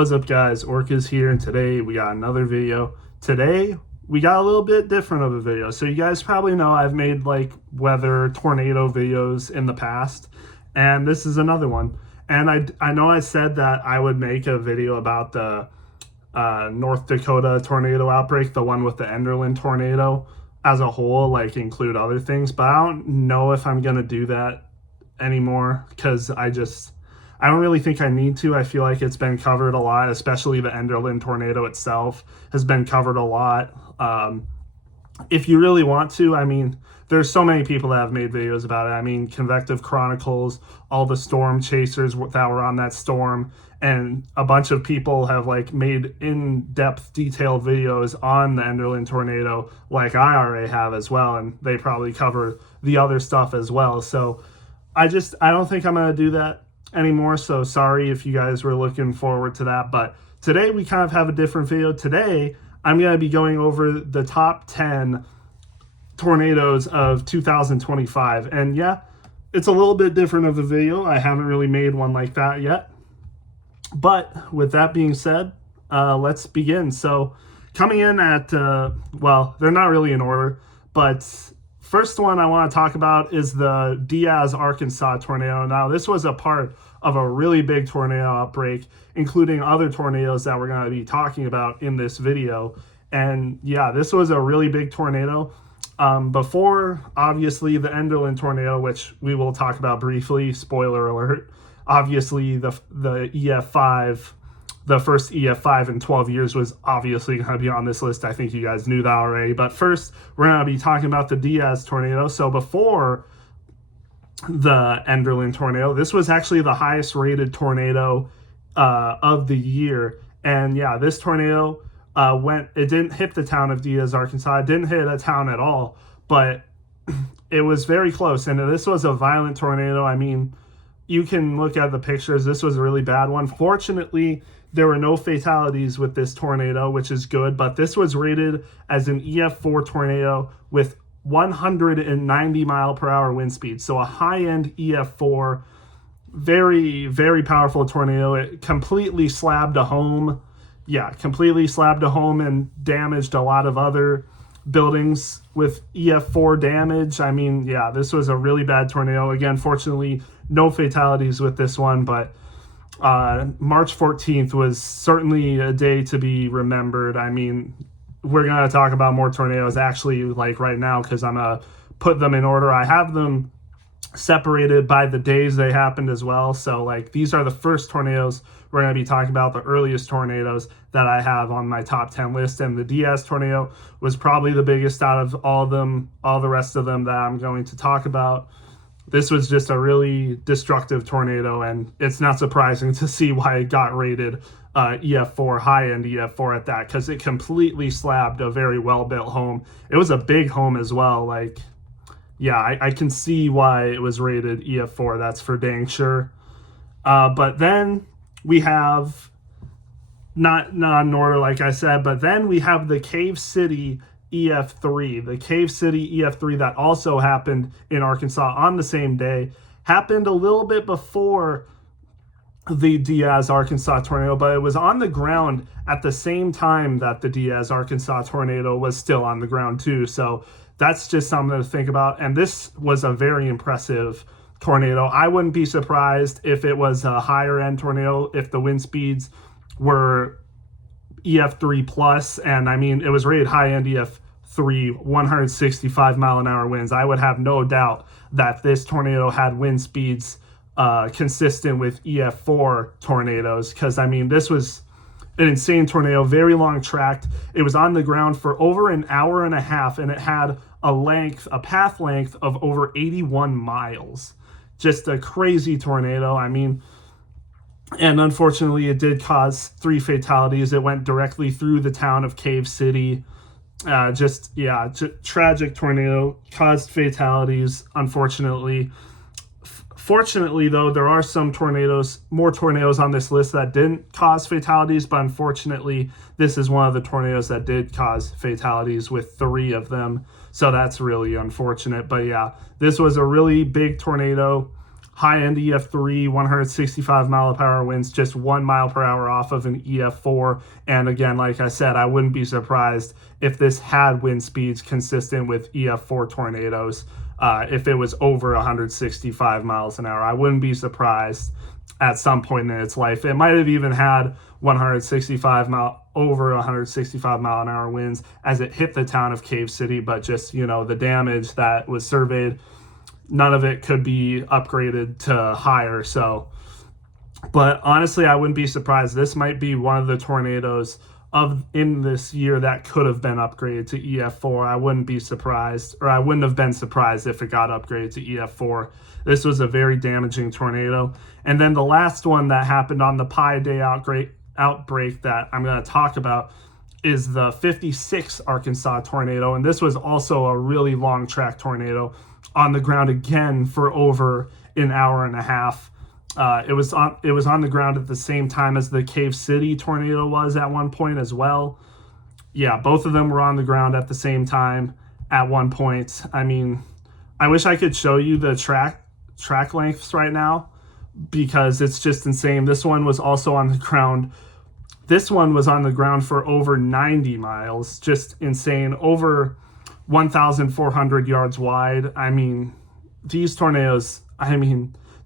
What's up guys, Orcas here, and today we got another video. Today we got a little bit different of a video. So you guys probably know I've made like weather tornado videos in the past, and this is another one. And I know I said that I would make a video about the North Dakota tornado outbreak, the one with the Enderlin tornado as a whole, like include other things, but I don't know if I'm gonna do that anymore because I don't really think I need to. I feel like it's been covered a lot, especially the Enderlin tornado itself has been covered a lot. If you really want to, I mean, there's so many people that have made videos about it. I mean, Convective Chronicles, all the storm chasers that were on that storm, and a bunch of people have like made in-depth detailed videos on the Enderlin tornado, like I already have as well, and they probably cover the other stuff as well. So I don't think I'm going to do that anymore, so sorry if you guys were looking forward to that. But today we kind of have a different video. Today I'm going to be going over the top 10 tornadoes of 2025, and yeah, it's a little bit different of a video. I haven't really made one like that yet, but with that being said, let's begin. So coming in at well, they're not really in order, but first one I want to talk about is the Diaz, Arkansas tornado. Now, this was a part of a really big tornado outbreak, including other tornadoes that we're going to be talking about in this video. And yeah, this was a really big tornado. Before, obviously, the Enderlin tornado, which we will talk about briefly, spoiler alert, obviously the EF5, the first EF5 in 12 years was obviously going to be on this list. I think you guys knew that already. But first, we're going to be talking about the Diaz tornado. So before the Enderlin tornado, this was actually the highest rated tornado of the year. And yeah, this tornado it didn't hit the town of Diaz, Arkansas. It didn't hit a town at all, but it was very close. And this was a violent tornado. I mean, you can look at the pictures. This was a really bad one. Fortunately, there were no fatalities with this tornado, which is good, but this was rated as an EF4 tornado with 190 mile per hour wind speed. So a high-end EF4, very, very powerful tornado. It completely slabbed a home. Yeah, completely slabbed a home and damaged a lot of other buildings with EF4 damage. I mean, yeah, this was a really bad tornado. Again, fortunately, no fatalities with this one, but March 14th was certainly a day to be remembered. I mean, we're going to talk about more tornadoes actually like right now because I'm going to put them in order. I have them separated by the days they happened as well. So like these are the first tornadoes we're going to be talking about, the earliest tornadoes that I have on my top 10 list. And the Diaz tornado was probably the biggest out of all of them, all the rest of them that I'm going to talk about. This was just a really destructive tornado, and it's not surprising to see why it got rated EF4, high-end EF4 at that, because it completely slabbed a very well-built home. It was a big home as well. Like, yeah, I can see why it was rated EF4. That's for dang sure. But then we have, not in order like I said, but then we have the Cave City EF3. The Cave City EF3 that also happened in Arkansas on the same day. Happened a little bit before the Diaz, Arkansas tornado, but it was on the ground at the same time that the Diaz, Arkansas tornado was still on the ground too. So that's just something to think about. And this was a very impressive tornado. I wouldn't be surprised if it was a higher end tornado, if the wind speeds were EF3 plus, and I mean, it was rated high-end EF3, 165 mile an hour winds. I would have no doubt that this tornado had wind speeds consistent with EF4 tornadoes, because I mean, this was an insane tornado, very long tracked. It was on the ground for over an hour and a half, and it had a path length of over 81 miles. Just a crazy tornado. I mean, and unfortunately, it did cause 3 fatalities. It went directly through the town of Cave City. Tragic tornado, caused fatalities, unfortunately. Fortunately, though, there are more tornadoes on this list that didn't cause fatalities, but unfortunately, this is one of the tornadoes that did cause fatalities with 3 of them. So that's really unfortunate. But yeah, this was a really big tornado. high-end EF3, 165-mile-per-hour winds, just 1 mile per hour off of an EF4. And again, like I said, I wouldn't be surprised if this had wind speeds consistent with EF4 tornadoes. If it was over 165 miles an hour, I wouldn't be surprised at some point in its life. It might have even had over 165 mile an hour winds as it hit the town of Cave City, but just, the damage that was surveyed, none of it could be upgraded to higher. So, but honestly, I wouldn't be surprised. This might be one of the tornadoes in this year that could have been upgraded to EF4. I wouldn't be surprised, or I wouldn't have been surprised if it got upgraded to EF4. This was a very damaging tornado. And then the last one that happened on the Pi Day outbreak that I'm going to talk about is the 56 Arkansas tornado. And this was also a really long track tornado on the ground again for over an hour and a half. It was on the ground at the same time as the Cave City tornado was at one point as well. Yeah, both of them were on the ground at the same time at one point. I mean, I wish I could show you the track lengths right now because it's just insane. This one was also on the ground. This one was on the ground for over 90 miles. Just insane. Over 1,400 yards wide. I mean, these tornadoes,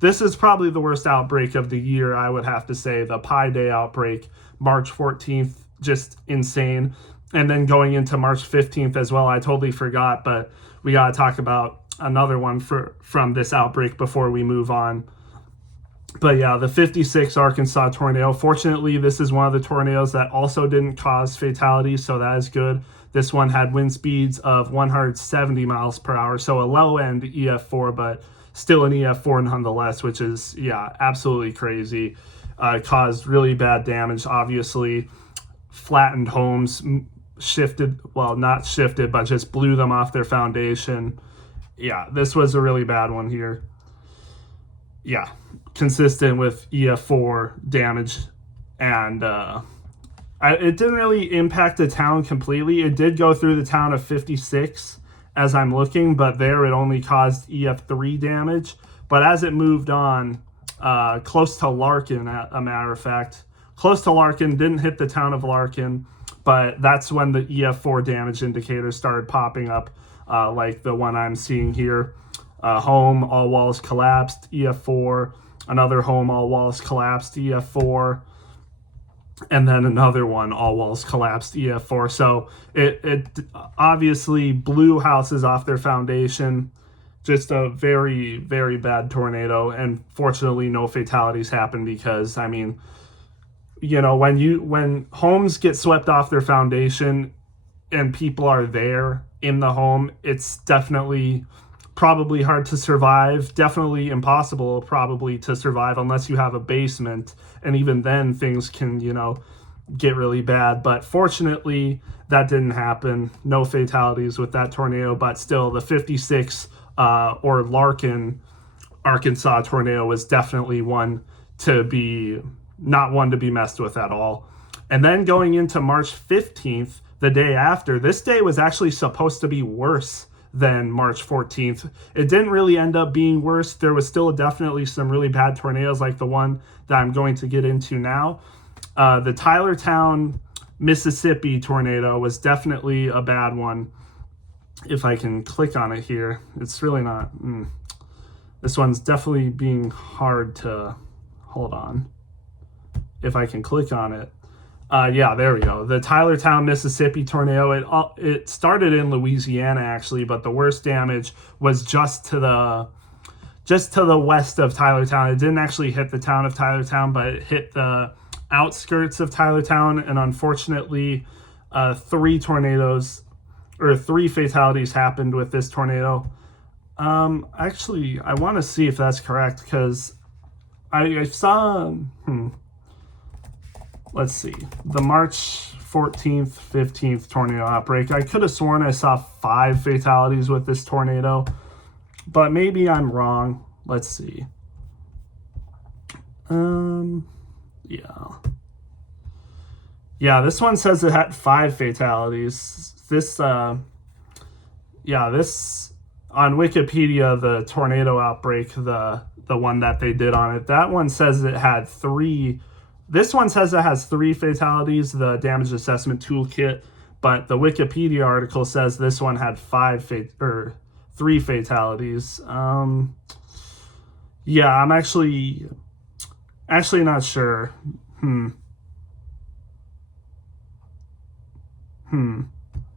this is probably the worst outbreak of the year, I would have to say. The Pi Day outbreak, March 14th, just insane. And then going into March 15th as well, I totally forgot, but we got to talk about another one from this outbreak before we move on. But yeah, the 56 Arkansas tornado. Fortunately, this is one of the tornadoes that also didn't cause fatalities, so that is good. This one had wind speeds of 170 miles per hour, so a low-end EF4, but still an EF4 nonetheless, which is, yeah, absolutely crazy. Caused really bad damage, obviously. Flattened homes, not shifted, but just blew them off their foundation. Yeah, this was a really bad one here. Yeah, consistent with EF4 damage. And it didn't really impact the town completely. It did go through the town of 56 as I'm looking, but there it only caused EF3 damage. But as it moved on, close to Larkin, a matter of fact, close to Larkin, didn't hit the town of Larkin, but that's when the EF4 damage indicators started popping up, like the one I'm seeing here. Home, all walls collapsed, EF4. Another home, all walls collapsed, EF4. And then another one, all walls collapsed, EF4. So it obviously blew houses off their foundation. Just a very, very bad tornado. And fortunately, no fatalities happened because, when homes get swept off their foundation and people are there in the home, it's definitely probably hard to survive, definitely impossible probably to survive unless you have a basement, and even then things can, get really bad. But fortunately, that didn't happen. No fatalities with that tornado, but still the 56 or Larkin, Arkansas tornado was definitely not one to be messed with at all. And then going into March 15th, the day after, this day was actually supposed to be worse than March 14th. It didn't really end up being worse. There was still definitely some really bad tornadoes like the one that I'm going to get into now. The Tylertown, Mississippi tornado was definitely a bad one. If I can click on it here, it's really not. This one's definitely being hard to, hold on. If I can click on it. Yeah, there we go. The Tylertown, Mississippi tornado, it started in Louisiana actually, but the worst damage was just to the west of Tylertown. It didn't actually hit the town of Tylertown, but it hit the outskirts of Tylertown, and unfortunately, 3 fatalities happened with this tornado. Actually, I want to see if that's correct because I saw. Let's see, the March 14th, 15th tornado outbreak. I could have sworn I saw 5 fatalities with this tornado, but maybe I'm wrong. Let's see. Yeah, this one says it had 5 fatalities. This on Wikipedia, the tornado outbreak, the the one that they did on it. That one says it had three. This one says it has 3 fatalities, the damage assessment toolkit, but the Wikipedia article says this one had 3 fatalities. Yeah, I'm actually not sure.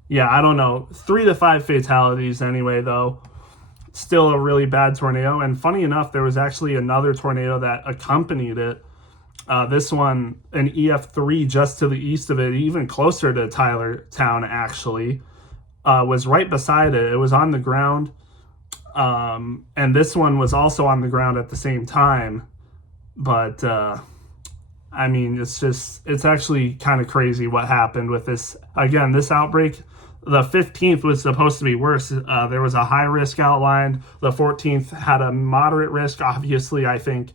Yeah, I don't know. 3 to 5 fatalities anyway, though. Still a really bad tornado. And funny enough, there was actually another tornado that accompanied it. This one, an EF3 just to the east of it, even closer to Tylertown actually, was right beside it. It was on the ground. And this one was also on the ground at the same time. But, I mean, it's actually kind of crazy what happened with this. Again, this outbreak, the 15th was supposed to be worse. There was a high risk outlined. The 14th had a moderate risk. Obviously, I think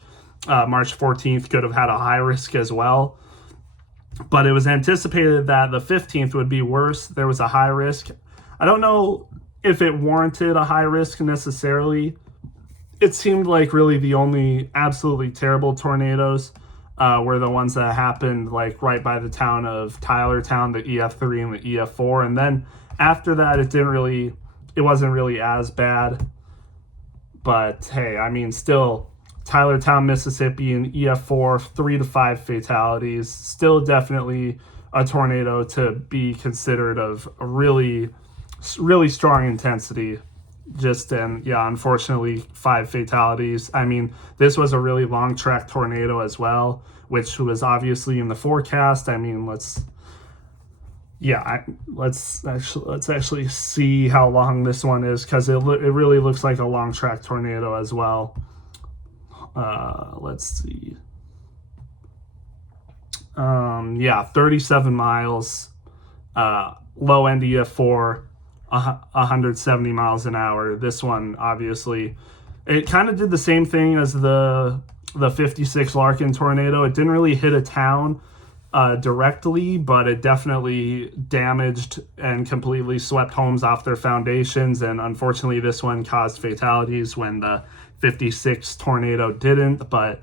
March 14th could have had a high risk as well. But it was anticipated that the 15th would be worse. There was a high risk. I don't know if it warranted a high risk necessarily. It seemed like really the only absolutely terrible tornadoes were the ones that happened like right by the town of Tylertown, the EF3 and the EF4. And then after that, it wasn't really as bad. But hey, I mean, still, Tylertown, Mississippi, and EF4, 3 to 5 fatalities. Still definitely a tornado to be considered of a really, really strong intensity. Unfortunately, 5 fatalities. I mean, this was a really long track tornado as well, which was obviously in the forecast. I mean, let's actually see how long this one is, because it really looks like a long track tornado as well. Let's see. 37 miles. Low end EF4. 170 miles an hour. This one, obviously, it kind of did the same thing as the 56 Larkin tornado. It didn't really hit a town directly, but it definitely damaged and completely swept homes off their foundations. And unfortunately, this one caused fatalities when the 56 tornado didn't. But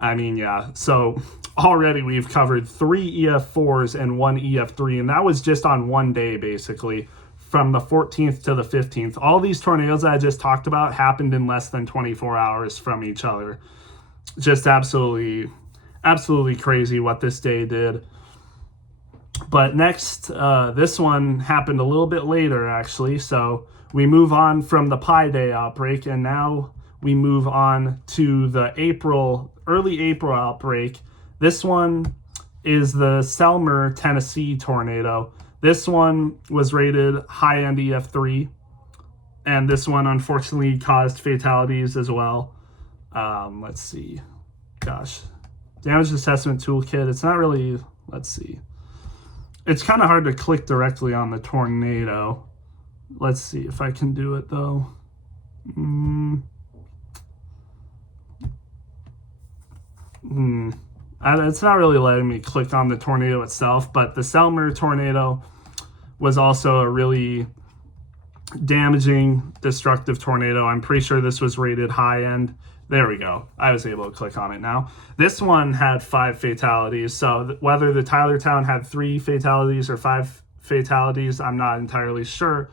I mean, yeah. So already we've covered 3 EF4s and 1 EF3, and that was just on one day, basically. From the 14th to the 15th. All these tornadoes that I just talked about happened in less than 24 hours from each other. Just absolutely crazy what this day did. But next, this one happened a little bit later, actually. So we move on from the Pi Day outbreak, and now we move on to the early April outbreak. This one is the Selmer, Tennessee tornado. This one was rated high-end EF3, and this one unfortunately caused fatalities as well. Let's see. Gosh. Damage assessment toolkit. It's not really... Let's see. It's kind of hard to click directly on the tornado. Let's see if I can do it, though. It's not really letting me click on the tornado itself, but the Selmer tornado was also a really damaging, destructive tornado. I'm pretty sure this was rated high end. There we go. I was able to click on it now. This one had 5 fatalities. So whether the Tylertown had 3 fatalities or 5 fatalities, I'm not entirely sure.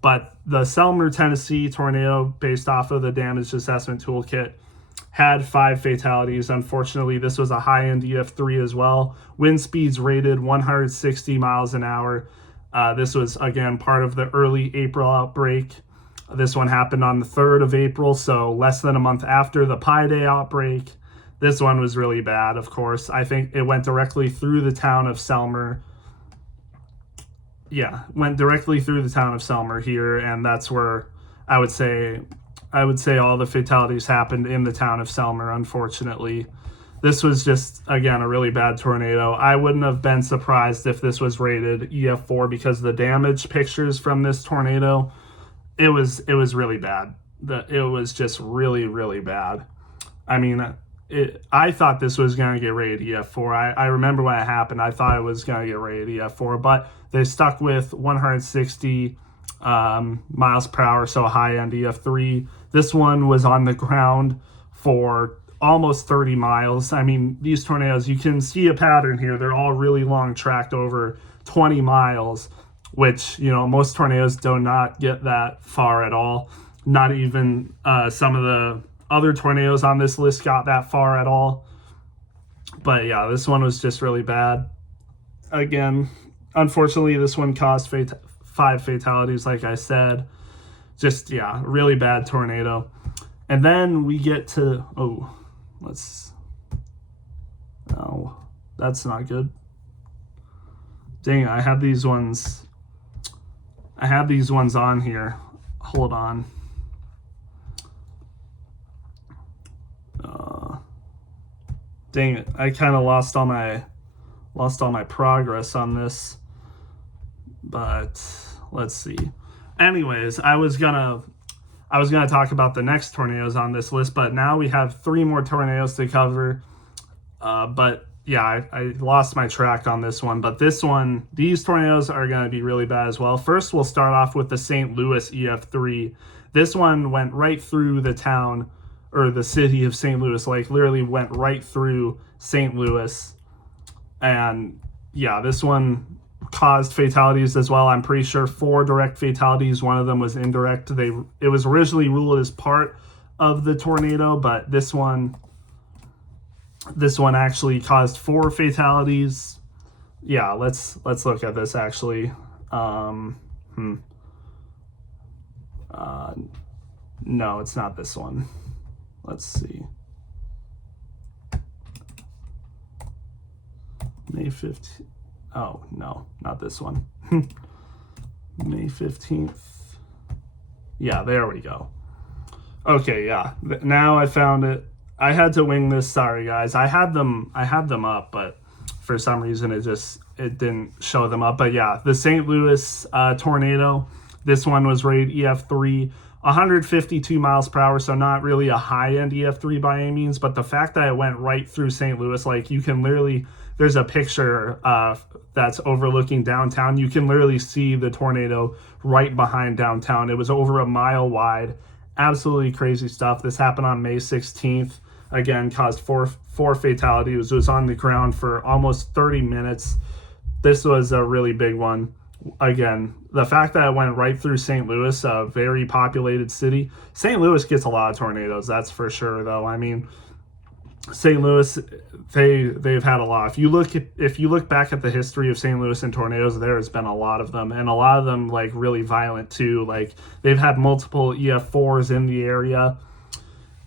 But the Selmer, Tennessee tornado, based off of the damage assessment toolkit, had 5 fatalities. Unfortunately, this was a high-end EF3 as well. Wind speeds rated 160 miles an hour. This was, again, part of the early April outbreak. This one happened on the 3rd of April, so less than a month after the Pi Day outbreak. This one was really bad, of course. I think it went directly through the town of Selmer. Yeah, went directly through the town of Selmer here, and that's where I would say all the fatalities happened in the town of Selmer, unfortunately. This was just, again, a really bad tornado. I wouldn't have been surprised if this was rated EF4 because the damage pictures from this tornado, it was really bad. It was just really, really bad. I mean, I thought this was going to get rated EF4. I remember when it happened, I thought it was going to get rated EF4, but they stuck with 160 miles per hour, so high-end EF3. This one was on the ground for almost 30 miles. I mean, these tornadoes, you can see a pattern here. They're all really long, tracked over 20 miles, which, you know, most tornadoes do not get that far at all. Not even some of the other tornadoes on this list got that far at all. But yeah, this one was just really bad. Again, unfortunately, this one caused 5 fatalities, like I said. Just, yeah, really bad tornado. And then we get to, oh, that's not good. Dang it, I had these ones on here. Hold on. Dang it, I kind of lost all my progress on this. But let's see. Anyways, I was gonna talk about the next tornadoes on this list, but now we have 3 more tornadoes to cover. But yeah, I lost my track on this one. But these tornadoes are going to be really bad as well. First, we'll start off with the St. Louis EF3. This one went right through the town, or the city of St. Louis, like literally went right through St. Louis. And yeah, this one caused fatalities as well. I'm pretty sure 4 direct fatalities. One of them was indirect. It was originally ruled as part of the tornado, but this one actually caused 4 fatalities. Yeah, let's look at this actually. No, it's not this one. Let's see. May 15th. Oh, no, not this one. May 15th. Yeah, there we go. Okay, yeah. Now I found it. I had to wing this. Sorry, guys. I had them up, but for some reason it didn't show them up. But yeah, the St. Louis tornado. This one was rated EF3, 152 miles per hour, so not really a high-end EF3 by any means. But the fact that it went right through St. Louis, like you can literally, there's a picture that's overlooking downtown. You can literally see the tornado right behind downtown. It was over a mile wide. Absolutely crazy stuff. This happened on May 16th. Again, caused four fatalities. It was on the ground for almost 30 minutes. This was a really big one. Again, the fact that it went right through St. Louis, a very populated city. St. Louis gets a lot of tornadoes, that's for sure, though. I mean, St. Louis, they've had a lot. If you look back at the history of St. Louis and tornadoes, there has been a lot of them, and a lot of them like really violent too. Like they've had multiple EF4s in the area,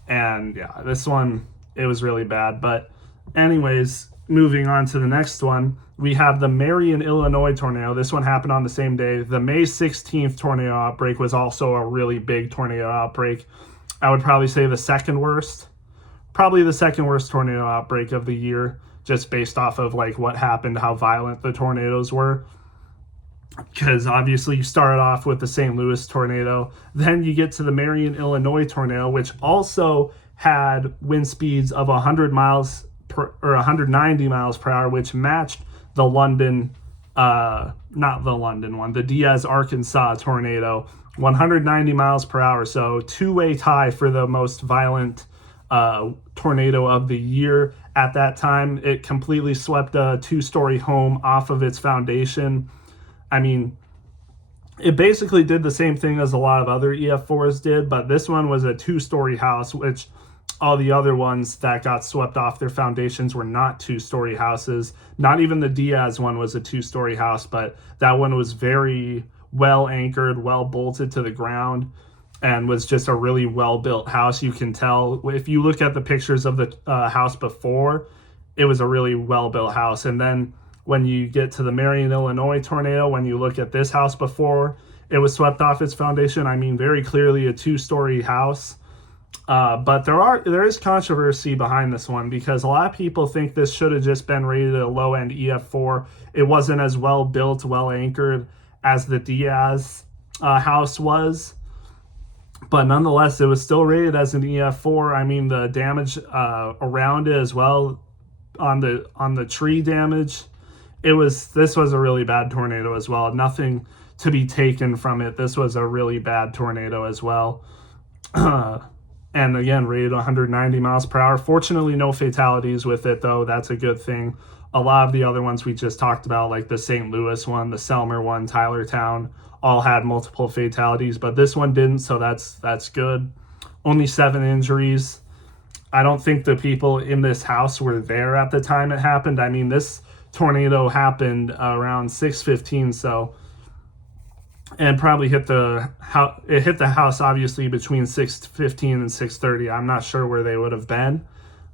and yeah, this one, it was really bad. But anyways, moving on to the next one, we have the Marion, Illinois tornado. This one happened on the same day. The May 16th tornado outbreak was also a really big tornado outbreak. I would probably say the second worst tornado outbreak of the year, just based off of like what happened, how violent the tornadoes were. Because obviously you started off with the St. Louis tornado, then you get to the Marion, Illinois tornado, which also had wind speeds of 190 miles per hour, which matched the London, not the London one, the Diaz, Arkansas tornado, 190 miles per hour. So 2-way tie for the most violent tornado of the year at that time. It completely swept a 2-story home off of its foundation. I mean, it basically did the same thing as a lot of other EF4s did, but this one was a 2-story house, which all the other ones that got swept off their foundations were not 2-story houses. Not even the Diaz one was a 2-story house, but that one was very well anchored, well bolted to the ground, and was just a really well-built house. You can tell if you look at the pictures of the house before, it was a really well-built house. And then when you get to the Marion, Illinois tornado, when you look at this house before it was swept off its foundation, I mean, very clearly a 2-story house. But there is controversy behind this one, because a lot of people think this should have just been rated a low-end EF4. It wasn't as well built, well anchored as the Diaz house was. But nonetheless, it was still rated as an EF4. I mean, the damage around it as well, on the tree damage, this was a really bad tornado as well. Nothing to be taken from it. This was a really bad tornado as well. and again, rated 190 miles per hour. Fortunately, no fatalities with it, though. That's a good thing. A lot of the other ones we just talked about, like the St. Louis one, the Selmer one, Tylertown, all had multiple fatalities, but this one didn't, so that's good. Only 7 injuries. I don't think the people in this house were there at the time it happened. I mean, this tornado happened around 6:15, so, and probably hit the house obviously between 6:15 and 6:30. I'm not sure where they would have been,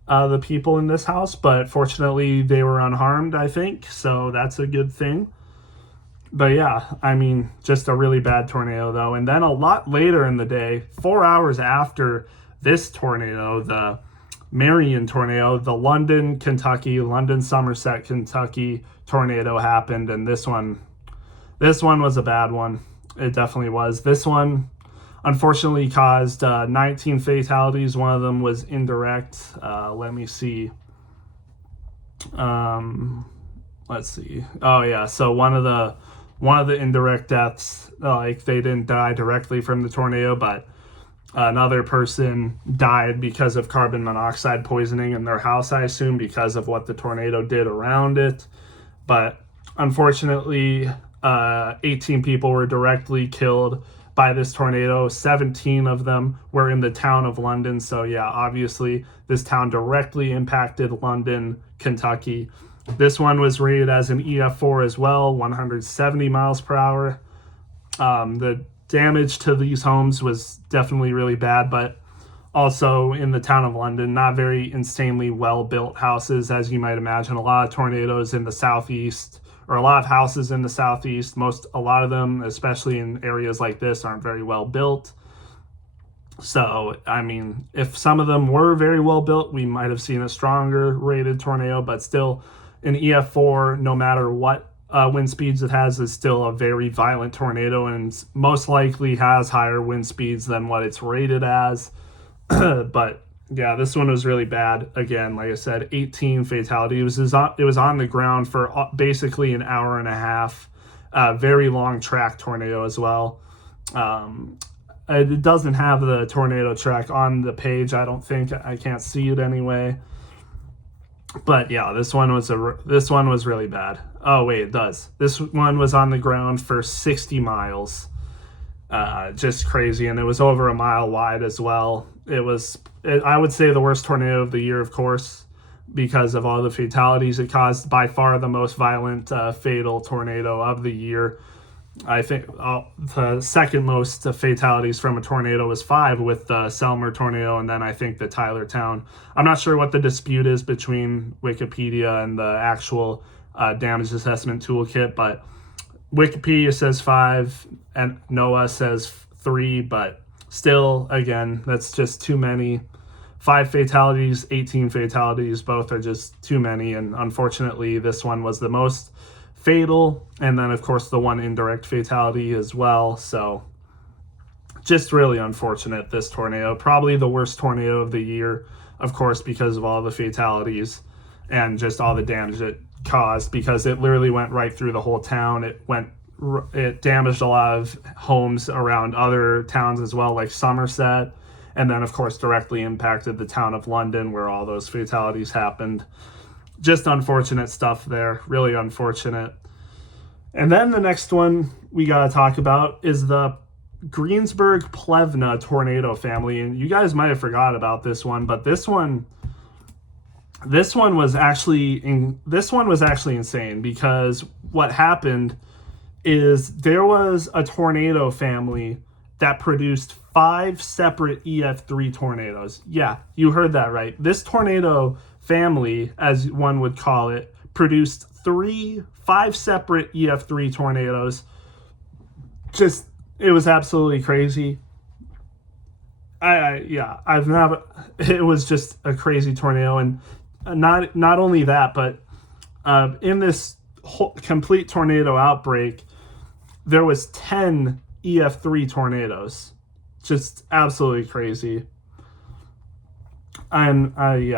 the people in this house, but fortunately they were unharmed, I think, so that's a good thing. But yeah, I mean, just a really bad tornado though. And then a lot later in the day, 4 hours after this tornado, the Marion tornado, the London, Somerset, Kentucky tornado happened, and this one was a bad one. It definitely was. This one unfortunately caused 19 fatalities. One of them was indirect. Let me see. Let's see. Oh yeah, so one of the indirect deaths, like they didn't die directly from the tornado, but another person died because of carbon monoxide poisoning in their house, I assume, because of what the tornado did around it. But unfortunately, 18 people were directly killed by this tornado. 17 of them were in the town of London. So yeah, obviously this town directly impacted London, Kentucky. This one was rated as an EF4 as well, 170 miles per hour. The damage to these homes was definitely really bad, but also in the town of London, not very insanely well-built houses, as you might imagine. A lot of tornadoes in the southeast, or a lot of houses in the southeast, a lot of them, especially in areas like this, aren't very well built. So, I mean, if some of them were very well built, we might have seen a stronger rated tornado, but still, an EF4, no matter what wind speeds it has, is still a very violent tornado, and most likely has higher wind speeds than what it's rated as. But yeah, this one was really bad. Again, like I said, 18 fatalities. It was on the ground for basically an hour and a half. Very long track tornado as well. It doesn't have the tornado track on the page, I don't think. I can't see it anyway. But yeah, this one was really bad. Oh wait, it does. This one was on the ground for 60 miles. Just crazy, and it was over a mile wide as well. I would say the worst tornado of the year, of course, because of all the fatalities it caused. By far the most violent, fatal tornado of the year. I think the second most fatalities from a tornado was 5 with the Selmer tornado, and then I think the Tylertown. I'm not sure what the dispute is between Wikipedia and the actual damage assessment toolkit, but Wikipedia says 5 and NOAA says 3, but still, again, that's just too many. 5 fatalities, 18 fatalities, both are just too many, and unfortunately this one was the most fatal, and then of course the one indirect fatality as well. So just really unfortunate, this tornado. Probably the worst tornado of the year, of course, because of all the fatalities and just all the damage it caused, because it literally went right through the whole town. It damaged a lot of homes around other towns as well, like Somerset, and then of course directly impacted the town of London where all those fatalities happened. Just unfortunate stuff there, really unfortunate. And then the next one we got to talk about is the Greensburg Plevna tornado family. And you guys might have forgot about this one, but this one was actually insane, because what happened is there was a tornado family that produced 5 separate EF3 tornadoes. Yeah, you heard that right. This tornado family, as one would call it, produced 5 separate EF3 tornadoes. It was absolutely crazy. It was just a crazy tornado, and not only that, but in this whole complete tornado outbreak, there was 10 EF3 tornadoes. Just absolutely crazy. And 10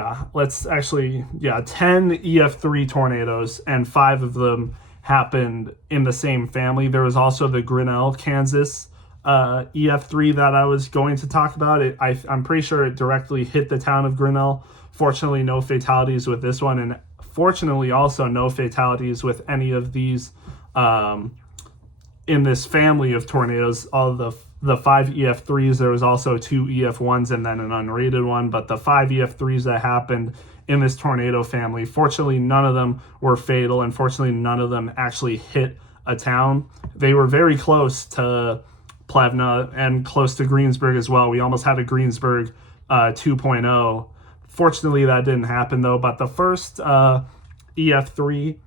EF3 tornadoes, and 5 of them happened in the same family. There was also the Grinnell, Kansas EF3 that I was going to talk about. I'm pretty sure it directly hit the town of Grinnell. Fortunately, no fatalities with this one, and fortunately also no fatalities with any of these in this family of tornadoes. All the 5 EF3s, there was also 2 EF1s and then an unrated one, but the 5 EF3s that happened in this tornado family, fortunately none of them were fatal, and fortunately none of them actually hit a town. They were very close to Plevna and close to Greensburg as well. We almost had a Greensburg 2.0. Fortunately, that didn't happen though. But the first EF3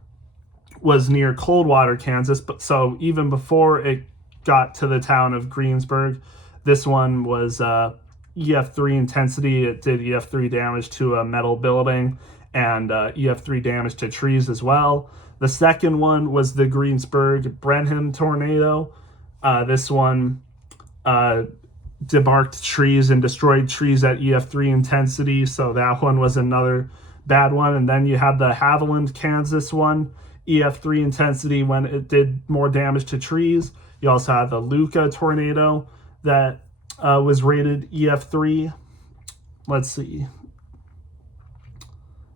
was near Coldwater, Kansas. But so even before it got to the town of Greensburg, this one was EF3 intensity. It did EF3 damage to a metal building and EF3 damage to trees as well. The second one was the Greensburg Brenham tornado. This one debarked trees and destroyed trees at EF3 intensity, so that one was another bad one. And then you had the Haviland, Kansas one, EF3 intensity, when it did more damage to trees. You also had the Luca tornado that was rated EF3. Let's see.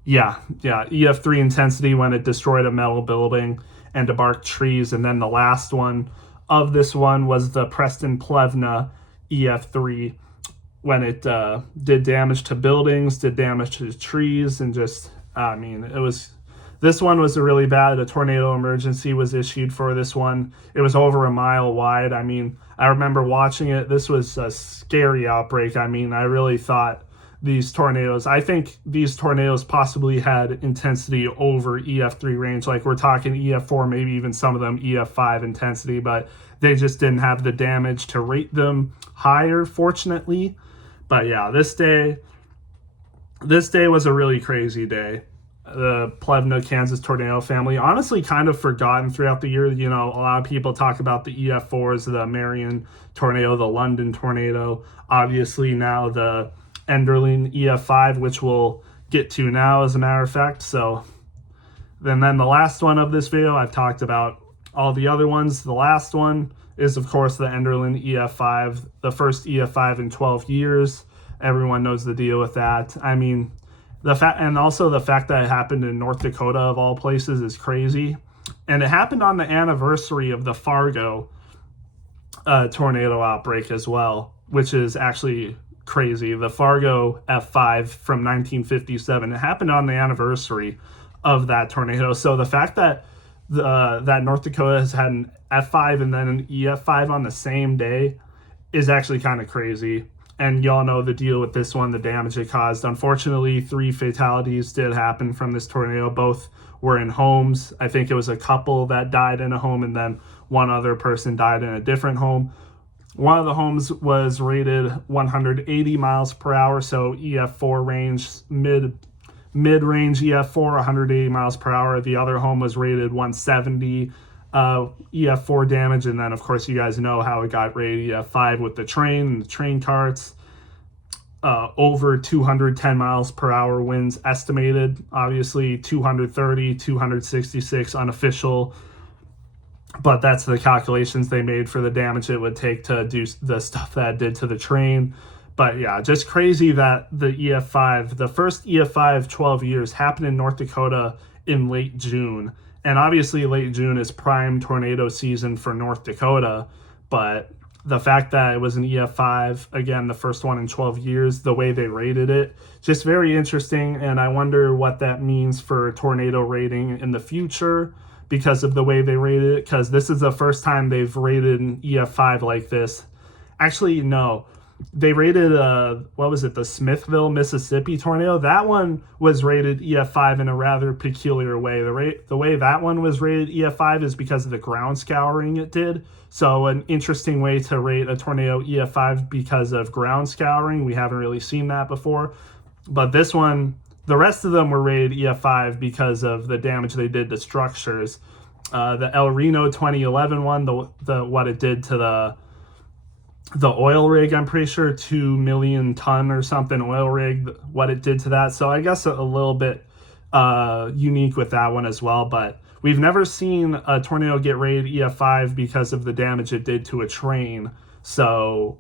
Yeah, EF3 intensity when it destroyed a metal building and debarked trees. And then the last one of this one was the Preston Plevna EF3 when it did damage to buildings, did damage to trees, and just, this one was really bad. A tornado emergency was issued for this one. It was over a mile wide. I remember watching it. This was a scary outbreak. I really thought I think these tornadoes possibly had intensity over EF3 range. Like, we're talking EF4, maybe even some of them EF5 intensity, but they just didn't have the damage to rate them higher, fortunately. But yeah, this day was a really crazy day. The Plevna, Kansas tornado family, honestly kind of forgotten throughout the year. A lot of people talk about the EF4s, the Marion tornado, the London tornado, obviously now the Enderlin EF5, which we'll get to now as a matter of fact. So then the last one of this video, I've talked about all the other ones. The last one is, of course, the Enderlin EF5, the first EF5 in 12 years. Everyone knows the deal with that. The fact that it happened in North Dakota, of all places, is crazy. And it happened on the anniversary of the Fargo tornado outbreak as well, which is actually crazy. The Fargo F5 from 1957, it happened on the anniversary of that tornado. So the fact that that North Dakota has had an F5 and then an EF5 on the same day is actually kind of crazy. And y'all know the deal with this one, the damage it caused. Unfortunately, 3 fatalities did happen from this tornado. Both were in homes. I think it was a couple that died in a home, and then one other person died in a different home. One of the homes was rated 180 miles per hour, so EF4 range, mid-range EF4, 180 miles per hour. The other home was rated 170 EF4 damage, and then of course you guys know how it got rated EF5 with the train and the train carts. Over 210 miles per hour winds estimated, obviously 230, 266 unofficial, but that's the calculations they made for the damage it would take to do the stuff that it did to the train. But yeah, just crazy that the EF5, the first EF5 12 years, happened in North Dakota in late June. And obviously late June is prime tornado season for North Dakota, but the fact that it was an EF5, again, the first one in 12 years, the way they rated it, just very interesting. And I wonder what that means for tornado rating in the future because of the way they rated it, because this is the first time they've rated an EF5 like this. Actually, no. They rated, the Smithville, Mississippi tornado. That one was rated EF5 in a rather peculiar way. The way that one was rated EF5 is because of the ground scouring it did. So an interesting way to rate a tornado EF5 because of ground scouring. We haven't really seen that before. But this one, the rest of them were rated EF5 because of the damage they did to structures. The El Reno 2011 one, what it did to the oil rig, I'm pretty sure 2 million ton or something oil rig, what it did to that. So I guess a little bit unique with that one as well. But we've never seen a tornado get rated EF5 because of the damage it did to a train. So,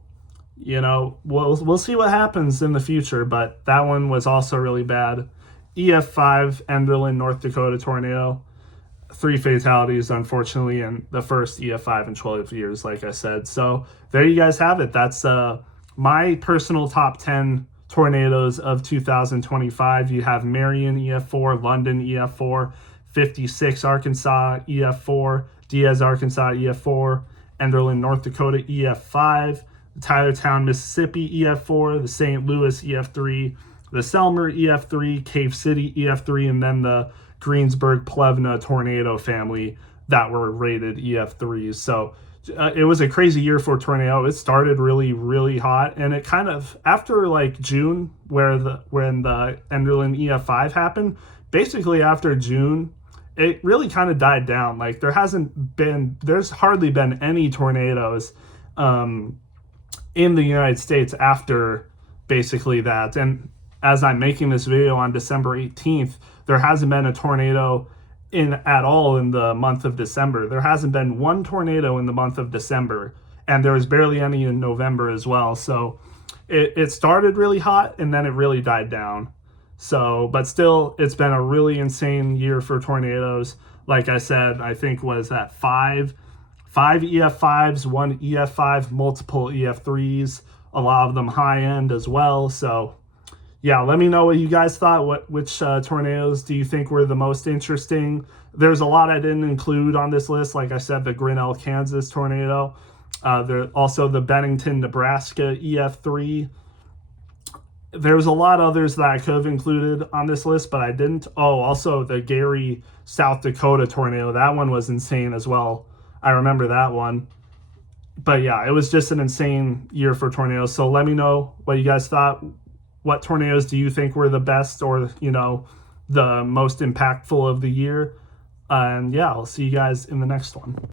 we'll see what happens in the future, but that one was also really bad. EF5 Enderlin, North Dakota tornado. 3 fatalities, unfortunately, in the first EF5 in 12 years, like I said. So there you guys have it. That's my personal top 10 tornadoes of 2025. You have Marion EF4, London EF4, 56 Arkansas EF4, Diaz Arkansas EF4, Enderlin, North Dakota EF5, Tylertown, Mississippi EF4, the St. Louis EF3, the Selmer EF3, Cave City EF3, and then the Greensburg Plevna tornado family that were rated EF3s. So it was a crazy year for tornado. It started really, really hot, and it kind of, after like June, when the Enderlin EF5 happened, basically after June, it really kind of died down. Like there's hardly been any tornadoes in the United States after basically that. And as I'm making this video on December 18th, there hasn't been a tornado at all in the month of December. There hasn't been one tornado in the month of December, and there was barely any in November as well. So it started really hot, and then it really died down. So, but still, it's been a really insane year for tornadoes. Like I said, I think was at five EF5s, 1 EF5, multiple EF3s, a lot of them high end as well. So yeah, let me know what you guys thought. Which tornadoes do you think were the most interesting? There's a lot I didn't include on this list. Like I said, the Grinnell, Kansas tornado. Also the Bennington, Nebraska EF3. There's a lot others that I could have included on this list, but I didn't. Oh, also the Gary, South Dakota tornado. That one was insane as well. I remember that one. But yeah, it was just an insane year for tornadoes. So let me know what you guys thought. What tornadoes do you think were the best, or, the most impactful of the year? And yeah, I'll see you guys in the next one.